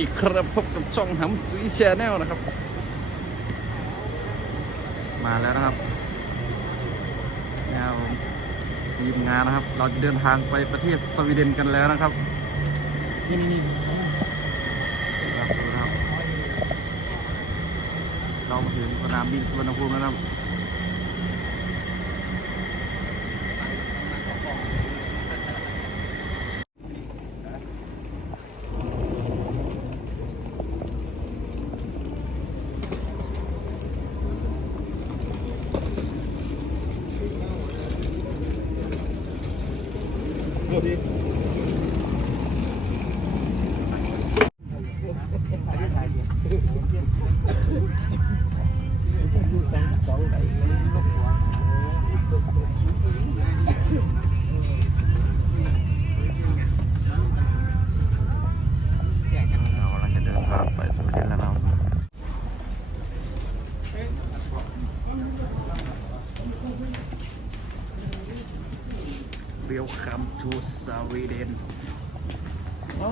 ดีครับพบกับช่องหำซุยแชนแนลนะครับ มาแล้วนะครับแนวทีมงานนะครับ เราเดินทางไปประเทศสวีเดนกันแล้วนะครับนี่นี่นี่ครับดูนะครับ เรามาถึงสนามบินสุวรรณภูมิแล้วนะครับ เ Sweden โอ้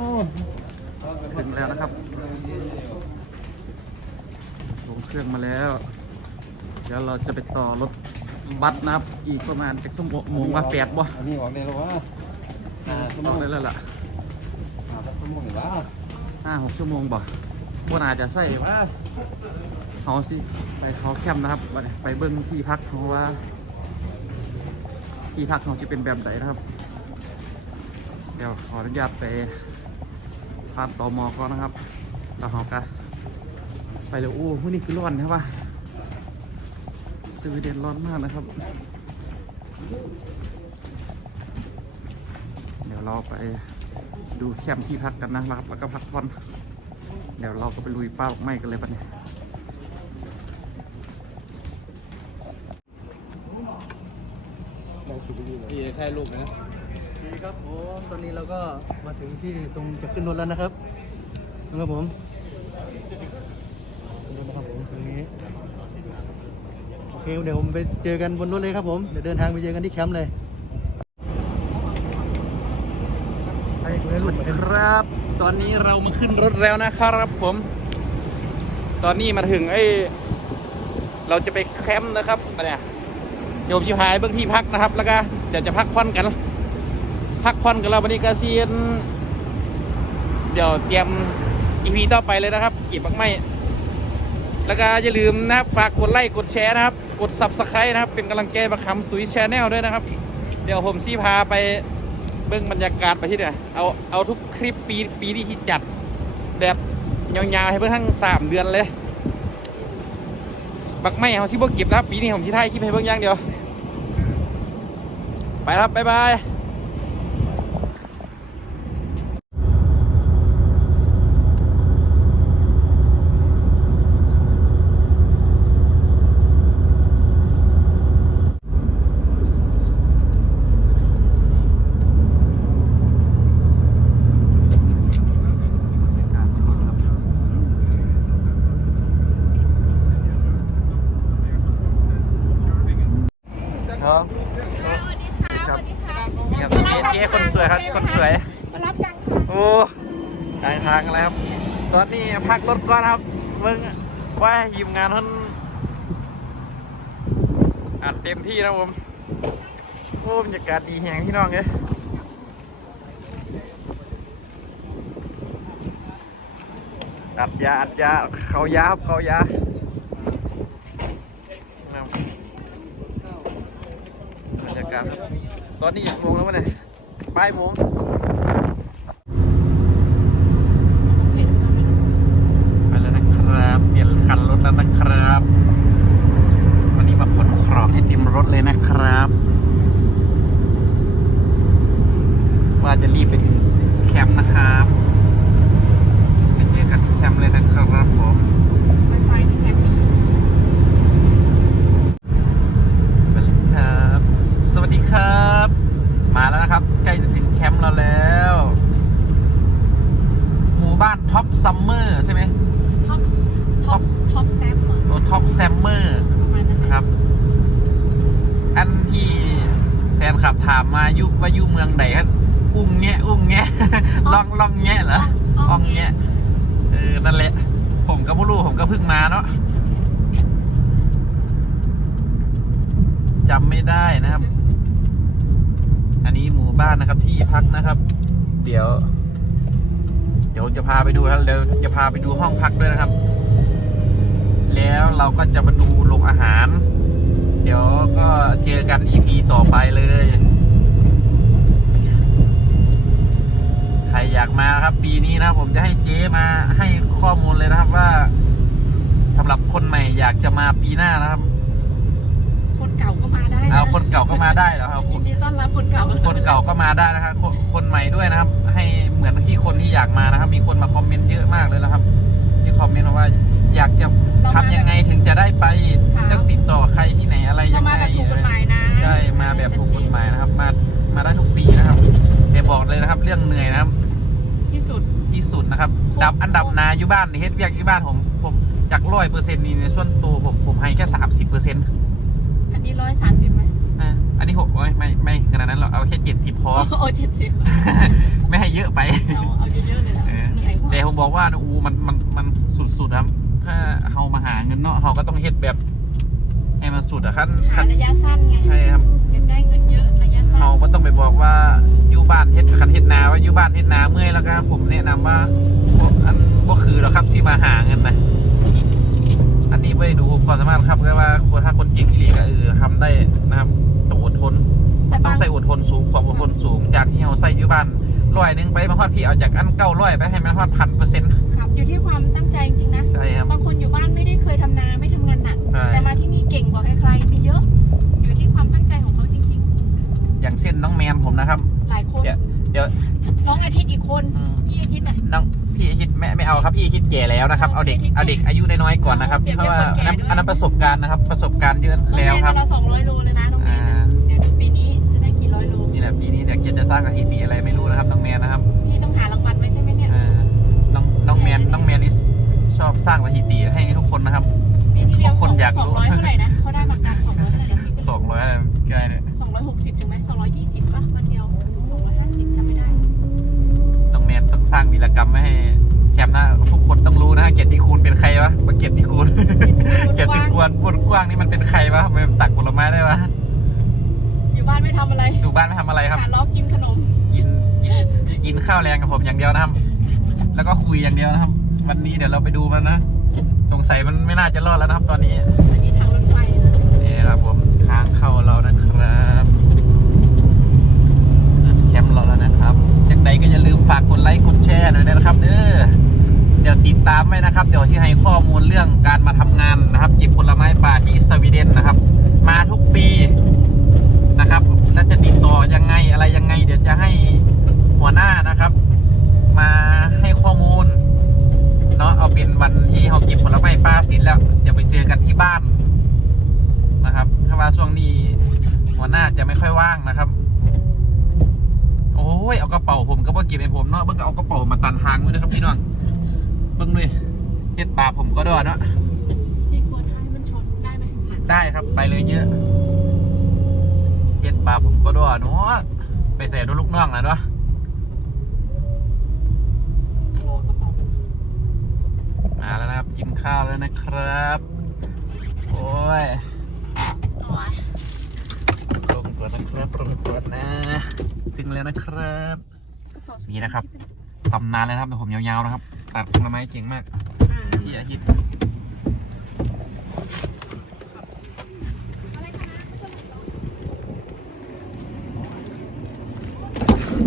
ถึงแล้วนะครับ ลงเครื่องมาแล้ว เดี๋ยวเราจะไปต่อรถบัสนะครับ อีกประมาณจากสมโมงว่าแปดบ่อันนี้ออกได้แล้ววะอ่าสมต้อองงได้แล้วล่ะอ่าสมองหรือว่าห้าหกชั่วโมงบ่บ่น่าจะใส่ว่าเขาสิ ไปเขาแคมป์นะครับไปไปเบิ้งที่พักเพราะว่า ที่พักเขาจะเป็นแบบไหนนะครับ เดี๋ยวขออนุญาตไปผ่านตมก่อนนะครับแล้วเขาก็ไปเลยโอ้พวกนี้คือร้อนใช่ปะสวีเดนร้อนมากนะครับ เดี๋ยวเราไปดูแคมป์ที่พักกันนะครับ แล้วก็พักผ่อน เดี๋ยวเราก็ไปลุยป้าบอกไม้กันเลยปะเนี่ยพี่แค่ลูกนะ ดีครับผมตอนนี้เราก็มาถึงที่ตรงจะขึ้นรถแล้วนะครับนะครับผมนี่นะครับผมตรงนี้โอเคเดี๋ยวผมไปเจอกันบนรถเลยครับผมเดี๋ยวเดินทางไปเจอกันที่แคมป์เลยไปคุณให้สวัสดีครับ ตอนนี้เรามาขึ้นรถแล้วนะครับผม ตอนนี้มาถึงไอ้เราจะไปแคมป์นะครับเนี่ยโยมชิพายเบื้องที่พักนะครับ แล้วก็เดี๋ยวจะพักผ่อนกัน พักผ่อนกันเราวันนี้กเซียนเดี๋ยวเตรียมอีพีต่อไปเลยนะครับเก็บบักไม้แล้วก็อย่าลืมนะครับฝากกดไลค์กดแชร์นะครับ กด subscribe นะครับ เป็นกำลังใจบักคำสุยชแนลด้วยนะครับ เดี๋ยวผมชี้พาไปเบื้องบรรยากาศไปที่เนี่ยเอาเอาทุกคลิปปีปีที่จัด แบบยาวๆให้เพื่อนทั้งสามเดือนเลย บักไม่เอาซิบเก็บนะครับ ปีนี้ผมที่ไทยคลิปให้เบิ่งย่างเดียว ไปครับ บ๊ายบาย ครับครับนี่ครับเจ๊เจ๊คนสวยครับคนสวยมารับยังโอ้กลางทางแล้วครับ ตอนนี้พักรถก่อนครับเบิ่งว่าทีมงานท่านอัดเต็มที่นะผมโอ้บรรยากาศดีแหงพี่น้องเลยอัดยาอัดยาเขายาครับเขายานะครับบรรยาศครับ ตอนนี้กี่โมงแล้ววะเนี่ยบ่ายโมง ไปแล้วนะครับ เปลี่ยนคันรถแล้วนะครับ วันนี้มาขนของให้เต็มรถเลยนะครับ ว่าจะรีบไปถึงแคมป์นะครับไปเจอกันที่แคมป์เลยนะครับผม ไวไฟที่แคมป์มี ไปเลยครับ สวัสดีครับ มาแล้วนะครับ ใกล้จะถึงแคมป์เราแล้ว หมู่บ้าน ท็อปซัมเมอร์ใช่ไหมท็อปท็อปท็อปแซมเหรอโอ้ท็อปแซมเมอร์ประมาณนั้นนะนะคครัรับบอันที่แฟนขับถามมายุว่าอยู่เมืองไหนก็อุ้งแงะอุ้งแงะลองลองแงะเหรออ้อ้อองงแงะแงะออนั่นแหละ ผมก็ไม่รู้ผมก็เพิ่งมาเนาะจำไม่ได้นะครับ อันนี้หมู่บ้านนะครับที่พักนะครับ เดี๋ยวเดี๋ยวจะพาไปดูครับเดี๋ยวจะพาไปดูห้องพักด้วยนะครับ แล้วเราก็จะมาดูโรงอาหาร เดี๋ยวก็เจอกัน EP ต่อไปเลย ใครอยากมาครับ ปีนี้นะครับผมจะให้เจ๊มาให้ข้อมูลเลยนะครับว่าสำหรับคนใหม่อยากจะมาปีหน้านะครับ คนเก่าก็มาได้ะเอาคนเก่าก็มาได้แล้วครับ ยินดีต้อนรับคนเก่า คนเก่าก็มาได้นะครับคนคนใหม่ด้วยนะครับ ให้เหมือนที่คนที่อยากมานะครับ มีคนมาคอมเมนต์เยอะมากเลยนะครับที่คอมเมนต์มาว่า อยากจะทำยังไงถึงจะได้ไปต้องติดต่อใครที่ไหนอะไรเรายังมาไงแบบถูกกฎหมายนะใช่มาแบบถูกกฎหมายนะครับ มามาได้ทุกปีนะครับแต่บอกเลยนะครับ เรื่องเหนื่อยนะครับ ที่สุดที่สุดนะครับ ดับอันดับนาอยู่บ้านนี่เฮ็ดเวียกอยู่บ้านผมผมจากร้อยเปอร์เซ็นต์นี่ในส่วนตัวผมผมให้แค่สามสิบเปอร์เซ็นต์อันนี้ร้อยสามสิบไหม อันนี้ผมไม่ไม่ไม่ขนาดนั้นหรอกเอาแค่เจ็ดสิบพอ โอ้เจ็ดสิบไม่ให้เยอะไป เอาเอาเยอะๆเลยนะเออ เหนื่อยกว่าแต่ผมบอกว่าอูมันมันมันสุดๆครับ ถ้าเฮามาหาเงินเนาะเฮาก็ต้องเฮ็ดแบบให้มันสุดอะขั้นหาขั้นระยะสั้นไงใช่ครับ อยากได้เงินเยอะระยะสั้นเฮาก็ต้องไปบอกว่าอยู่บ้านเฮ็ดคันเฮ็ดนาว่าอยู่บ้านเฮ็ดนาเมื่อยแล้วก็ผมแนะนำว่าบ่อันบ่คือหรอกครับสิมาหาเงินนะอันนี้ ไม่ได้ดูความสามารถครับก็ว่าคนถ้าคนเก่งอีหลีก็เออทำได้นะครับต้องอดทนแต่ต้อบางงใส่อดทนสูงความอดทนสูง จากที่เราใส่อยู่บ้านร้อยหนึงไปมาฮอดพี่เอาจากอันเก้าร้อยไปให้มันฮอดพันเปอร์เซ็นต์ครับอยู่ที่ความตั้งใจจริงๆนะใช่ครับบางคนอยู่บ้านไม่ได้เคยทำนาไม่ทำงานหนักใช่แต่มาที่นี่เก่งกว่าใครๆมีเยอะ อยู่ที่ความตั้งใจของเขาจริงอย่างเส้นน้องแมนผมนะครับๆหลายคนเดี๋ยวเดี๋ยวน้องอาทิตย์อีกคนอืมพี่อาทิตย์น่ะน้อง พี่คิดไม่ไม่เอาครับพี่คิดแก่แล้วนะครับเอาเด็กเอาเด็กอายุน้อยๆก่อนนะครับเปรียบเพเทียบราะว่าคนแก่อันนั้นด้วยอันนั้นประสบการณ์นะครับ ประสบการณ์เยอะน้องแล้วแมนครับวันละสองร้อยโลเลยนะน้องแมอ่านเดี๋ยวปีนี้จะได้กี่ร้อยโลนี่แหละปีนี้เดี๋ยวเกจะสร้างสถิติอะไรไม่รู้นะครับน้องแมนนะครับพี่ต้องหารางวัลไว้ใช่ไหมเนี่ยอ่าน้องน้องแมนน้องแมนนี่ชอบสร้างสถิติให้ทุกคนนะครับปีที่แล้วคนสองอยากรู้สองร้อยเท่าไหร่นะเขาได้มากันสองร้อยเท่าไหร่นะพี่สองร้อยอะไรใกล้เนี่ยสองร้อยหกสิบ สร้างวีรกรรมไว้ให้แชมป์นะทุกคนต้องรู้นะ เกียรติคูณเป็นใครวะว่าเกียรติคูณเกียรติคูณบนกว้างนี่มันเป็นใครวะทำไมมันตักผลไม้ได้วะอยู่บ้านไม่ทำอะไรอยู่บ้านไม่ทำอะไรครับหาล้อกินขนมกินกินกินข้าวแรงกับผมอย่างเดียวนะครับ แล้วก็คุยอย่างเดียวนะครับ วันนี้เดี๋ยวเราไปดูมันนะสงสัยมันไม่น่าจะรอดแล้วนะครับ ตอนนี้อันนี้ทางรถไฟนะนี่ครับผมทางเข้าเรานะครับขึ้นแคมป์เราแล้วนะครับ จากใดก็อย่าลืมฝากกดไลค์กดแชร์หน่อยนะครับเด้อเดี๋ยวติดตามไว้นะครับ เดี๋ยวที่ให้ข้อมูลเรื่องการมาทำงานนะครับเก็บผลไม้ป่าที่สวีเดนนะครับ มาทุกปีนะครับแล้วจะติดต่อยังไงอะไรยังไง เดี๋ยวจะให้หัวหน้านะครับ มาให้ข้อมูลเนาะเอาเป็นวันที่เขาเก็บผลไม้ป่าเสร็จแล้วเดี๋ยวไปเจอกันที่บ้านนะครับถ้าว่าช่วงนี้หัวหน้าจะไม่ค่อยว่างนะครับ มาตันทางไว้นะครับพี่น้องเบิ่งด้วยเฮ็ดบาปผมก็ด้วยเนาะพี่กลัวท้ายมันชนได้ไหมผ่านได้ครับไปเลยเยอะเฮ็ดบาปผมก็ด้วยเนาะไปใส่ด้วยลูกน้องนะเนาะรอกระเป๋ามาแล้วนะครับกินข้าวแล้วนะครับโอ้ยโอ้ยลงตัวนะครับลงตัวนะ ถึงแล้วนะครับกระเป๋านี่นะครับ ตำนานเลยนะครับแต่ผมยาวๆนะครับ ตัดผลไม้เก่งมากอ่าพี่อาทิตย์อะไรคะนะ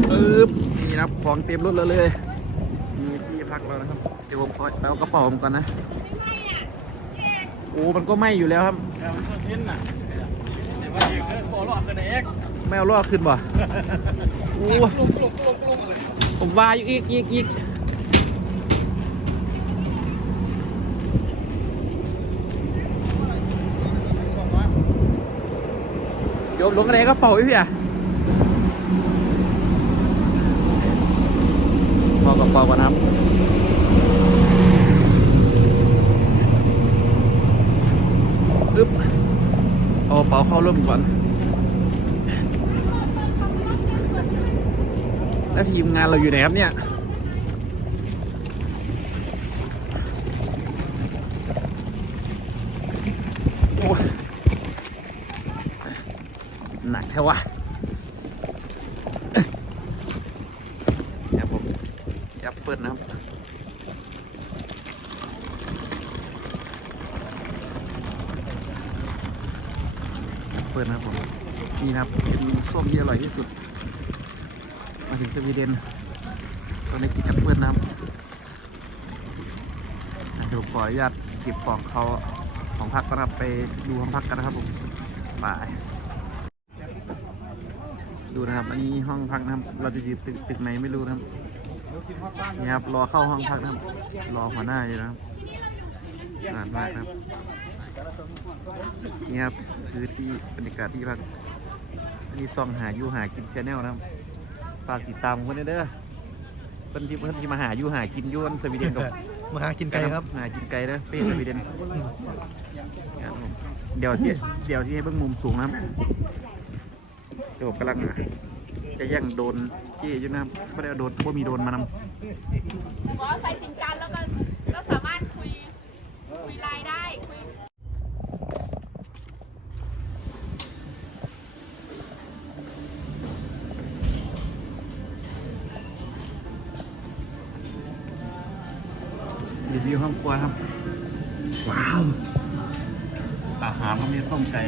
ปึ๊บนี่นะครับของเต็มรถแล้วเลย มีที่พักแล้วนะครับ เดี๋ยวผมขอไปเอากระเป๋าผมก่อนนะ โอ้ มันก็ไหม้อยู่แล้วครับไม่เอาลอกขึ้นบ่โอ้ ผมว่าอยู่อีกอีกอีกโยมลงกระเดกระเป๋าพี่อะพอกระเป๋าก่อนนะครับอึ๊บเอากระเป๋าเข้าร่มก่อน แล้วทีมงานเราอยู่ไหนครับเนี่ยหนักแท้วะครัผมยับเปิดนะครับเปิดนะครับผมนี่ครับเป็นส้มที่อร่อยที่สุด ถึงสวีเดนตอนนี้กินแอปเปิลนะครับเดี๋ยวขออนุญาตเก็บของเขาของพักก็นะครับไปดูห้องพักกันนะครับผมไปดูนะครับ อันนี้ห้องพักนะครับ เราจะอยู่ตึกตึกไหนไม่รู้นะครับนี่ครับรอเข้าห้องพักนะครับ รอหัวหน้าอยู่นะครับนานมากครับนี่ครับคือที่บรรยากาศที่พักอันนี้ซองหาอยู่หากินชาแนลนะครับากติดตามคนเด้อเพิ่นที่เพิ่นที่มาหาอยู่หากินอยุ่นสวีเดนกับมาหากินไก่ครับหากินไก่เด้อเป้สวีเดนครับผมเดี๋ยวที่เดี๋ยวที่ให้เบิ่งมุมสูงนะครับเดี๋ยวผมกำลังจะแย่งโดนเจี้อยู่นะครับไม่ได้เอาโดนเพราะมีโดนมานำหมอใส่ซิมการดแล้วก็ก็สามารถคุยคุยไลน์ได้คุย รีวิวห้องครัวครับ ว้าวอาหารก็มีต้มไก่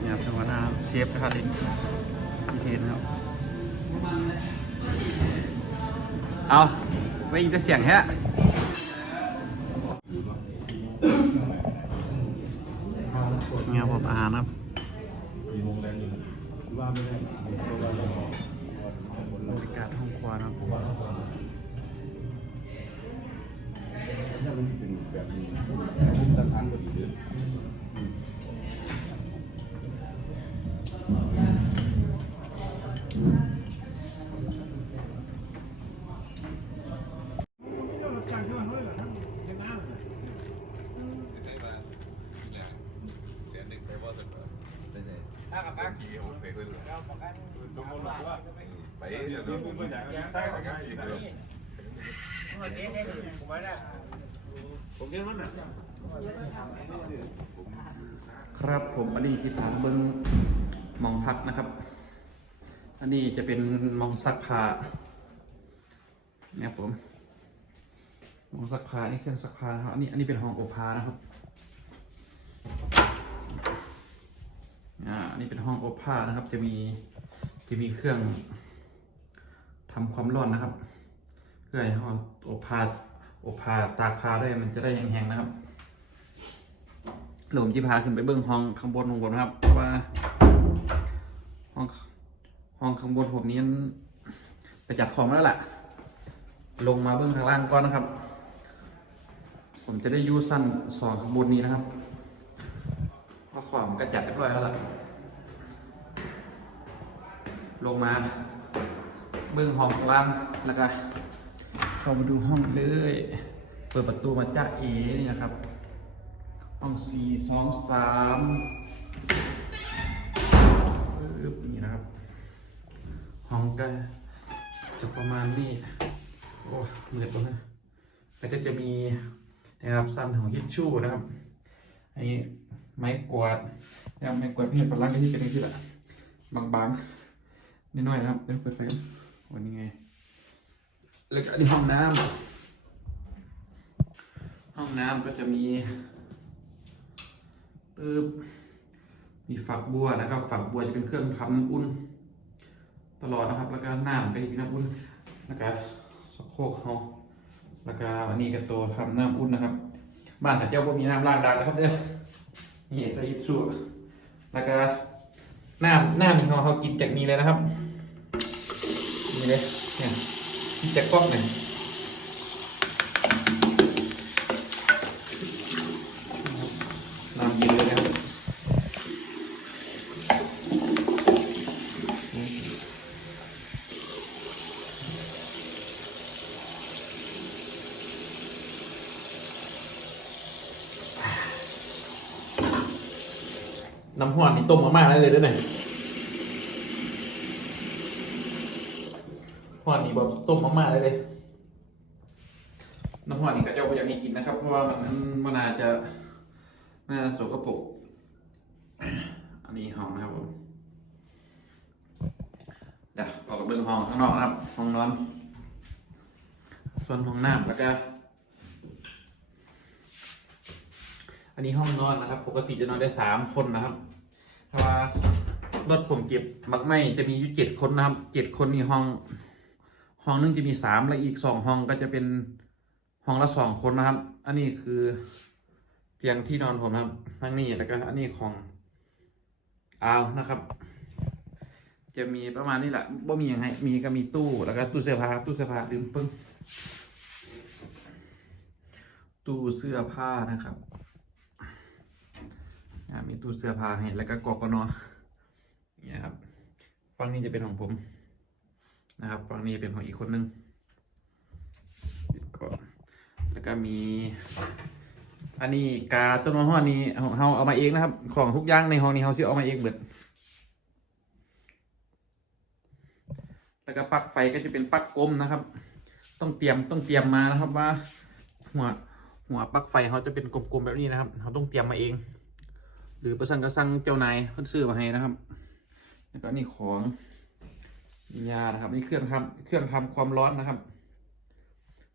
เนี่ยครับเป็นหัวหน้าเชฟกระทะเหล็กพี่เทนครับ เอา ไม่ยินแต่เสียงแฮะากาศห้องครัวนะครับ ครับผมอันนี้ที่ทางเบิ้งมองพักนะครับ อันนี้จะเป็นมองซักผ้าเนี่ยผมมองซักผ้านี่เครื่องซักผ้านะครับ อันนี้อันนี้เป็นห้องอบผ้านะครับอ่าอันนี้เป็นห้องอบผ้านะครับ จะมีจะมีเครื่อง ทำความร้อนนะครับ เพื่อให้ห้องอบผ้าอบผ้าตากผ้าได้มันจะได้แห้งๆนะครับหลมจีพาขึ้นไปเบื้องห้องข้างบนของผมนครับเพราะว่าห้องห้องข้างบนผมนี้ไปจัดของแล้วล่ะ ลงมาเบื้องข้างล่างก่อนนะครับ ผมจะได้ยูสั้นสองข้างบนนี้นะครับเพราะของก็จัดเรียบร้อยแล้วล่ะลงมา เบื้องห้องข้างล่างแล้วก็เข้ามาดูห้องเลย เปิดประตูมาจ้าเอนี่นะครับ ห้องสี่สองสามนี่นะครับ ห้องก็จะประมาณนี้ โอ้เหมือนตรงนั้นแล้วก็จะมีนะครับสั้นของทิชชู่นะครับ อันนี้ไม้กวาดนะครับไม้กวาดเพียรปลักก็ที่เป็นที่ละบางๆนิดหน่อยนะครับเดี๋ยวเปิดไฟกัน วันนี้ไง แล้วก็อันนี้ห้องน้ำห้องน้ำก็จะมีปึ๊บมีฝักบัวนะครับ ฝักบัวจะเป็นเครื่องทำน้ำอุ่น ตลอดนะครับ แล้วก็น้ำก็จะมีน้ำอุ่นแล้วก็สะโคกเขาแล้วก็อันนี้ก็ตัวทำน้ำอุ่นนะครับ บ้านข้าเจ้าพวกมีน้ำล้างดานนะครับเนี่ยนี่ใส่ยิบสูแล้วก็น้ำน้ำนี่เขาเขากินจากนี้เลยนะครับ นี่เลยเนี่ยกินจากก๊อกเนี่ยน้ำเย็นเลยนะน้ำหวานนี่ต้มมาม่าได้เลยด้วยเนี่ยหวานนี่ แบบต้มมาม่าได้เลย น้ำหอมนี่ก็จะเอาไปอยากให้กินนะครับ เพราะว่ามันมันน่าจจะน่าสกปรกอันนี้ห้องนะครับผมเดี๋ยวออกกับเรื่องห้องข้างนอกนะครับ ห้องนอน ส่วนห้องน้ำแล้วก็อันนี้ห้องนอนนะครับ ปกติจะนอนได้สามคนนะครับเพราะว่ารถผมเก็บบักไม่จะมีอยู่เจ็ดคนนะครับเจ็ดคนนี่ห้อง ห้องหนึงจะมีสามและอีกสองห้องก็จะเป็นห้องละสองคนนะครับ อันนี้คือเตียงที่นอนผมนะครับทั้งนี้แล้วก็อันนี้ของอาวนะครับ จะมีประมาณนี้แหละว่ามีอย่างไรมีก็มีตู้แล้วก็ตู้เสื้อผ้าตู้เสื้อผ้าลืมปึ้งตู้เสื้อผ้านะครับมีตู้เสื้อผ้าให้แล้วก็กอกนอนี่นะครับฝั่งนี้จะเป็นของผม นะครับฝั่งนี้เป็นของอีกคนนึงปิดก่อนแล้วก็มี อันนี้กาต้นมะฮอนนี้เฮาเอามาเองนะครับ ของทุกอย่างในห้องนี้เฮาสิเอามาเองเบิดแล้วก็ปลั๊กไฟก็จะเป็นปลั๊กกลมนะครับ ต้องเตรียมต้องเตรียมมานะครับว่า หัวหัวปลั๊กไฟเขาจะเป็นกลมๆแบบนี้นะครับเขาต้องเตรียมมาเอง หรือประสังกระสังเจ้านายเพิ่นซื้อมาให้นะครับ แล้วก็นี่ของ มียานะครับนี่เครื่องทำเครื่องทำความร้อนนะครับ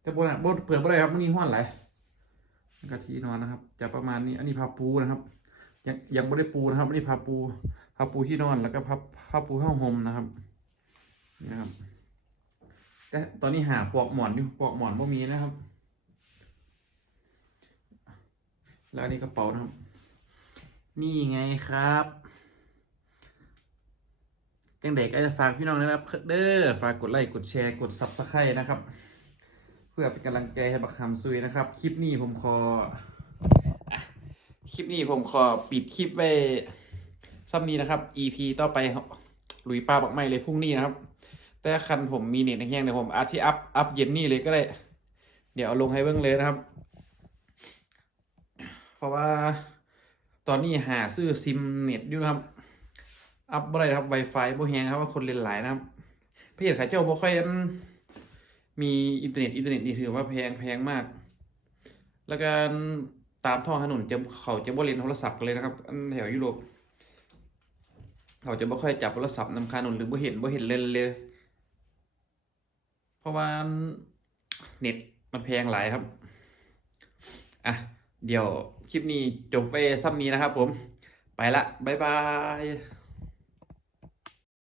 แต่บนบนเปิดบ่ได้ครับมันนี่ห้อนไหลยก็ที่นอนนะครับ จะประมาณนี้อันนี้ผ้าปูนะครับ ยังยังไม่ได้ปูนะครับอันนี้ผ้าปูผ้าปูที่นอนแล้วก็ผ้าผ้าปูห้องห่มนะครับนี่นะครับ แต่ตอนนี้หาปลอกหมอนอยู่ปลอกหมอนไม่มีนะครับ แล้วอันนี้กระเป๋านะครับ นี่ไงครับ จังเด็กก็จะฝากพี่น้องนะครับเด้อฝากกดไลค์กดแชร์กดซับสไครต์นะครับ เพื่อเป็นกำลังใจให้บักคำซุยนะครับ คลิปนี้ผมขอคลิปนี้ผมขอปิดคลิปไว้ซ้ำนี้นะครับ EP ต่อไปลุยป้าบักไม่เลยพรุ่งนี้นะครับ แต่คันผมมีเน็ตแห้งเดี๋ยวผมอาที่อัพอัพเย็นนี่เลยก็ได้ เดี๋ยวเอาลงให้เบิ่งเลยนะครับ เพราะว่าตอนนี้หาซื้อซิมเน็ตอยู่นะครับ อัพบ่ได้ครับ Wi-Fi บ่แฮงครับว่าคนเล่นหลายนะครับพี่เห็นขาเจ้าบ่ค่อยมีอินเทอร์เน็ตอินเทอร์เน็ตนี่ถือว่าแพงแพงมาก แล้วก็ตามท้องถนนจะเขาจะบ่เล่นโทรศัพท์กันเลยนะครับอันแถวยุโรปเขาจะบ่ค่อยจับโทรศัพท์นำคาหนุนหรือบ่เห็นบ่เห็นเล่นเลย เพราะว่าเน็ตมันแพงหลายครับอะเดี๋ยวคลิปนี้จบไปซ้ำนี้นะครับผม ไปละ บ๊ายบาย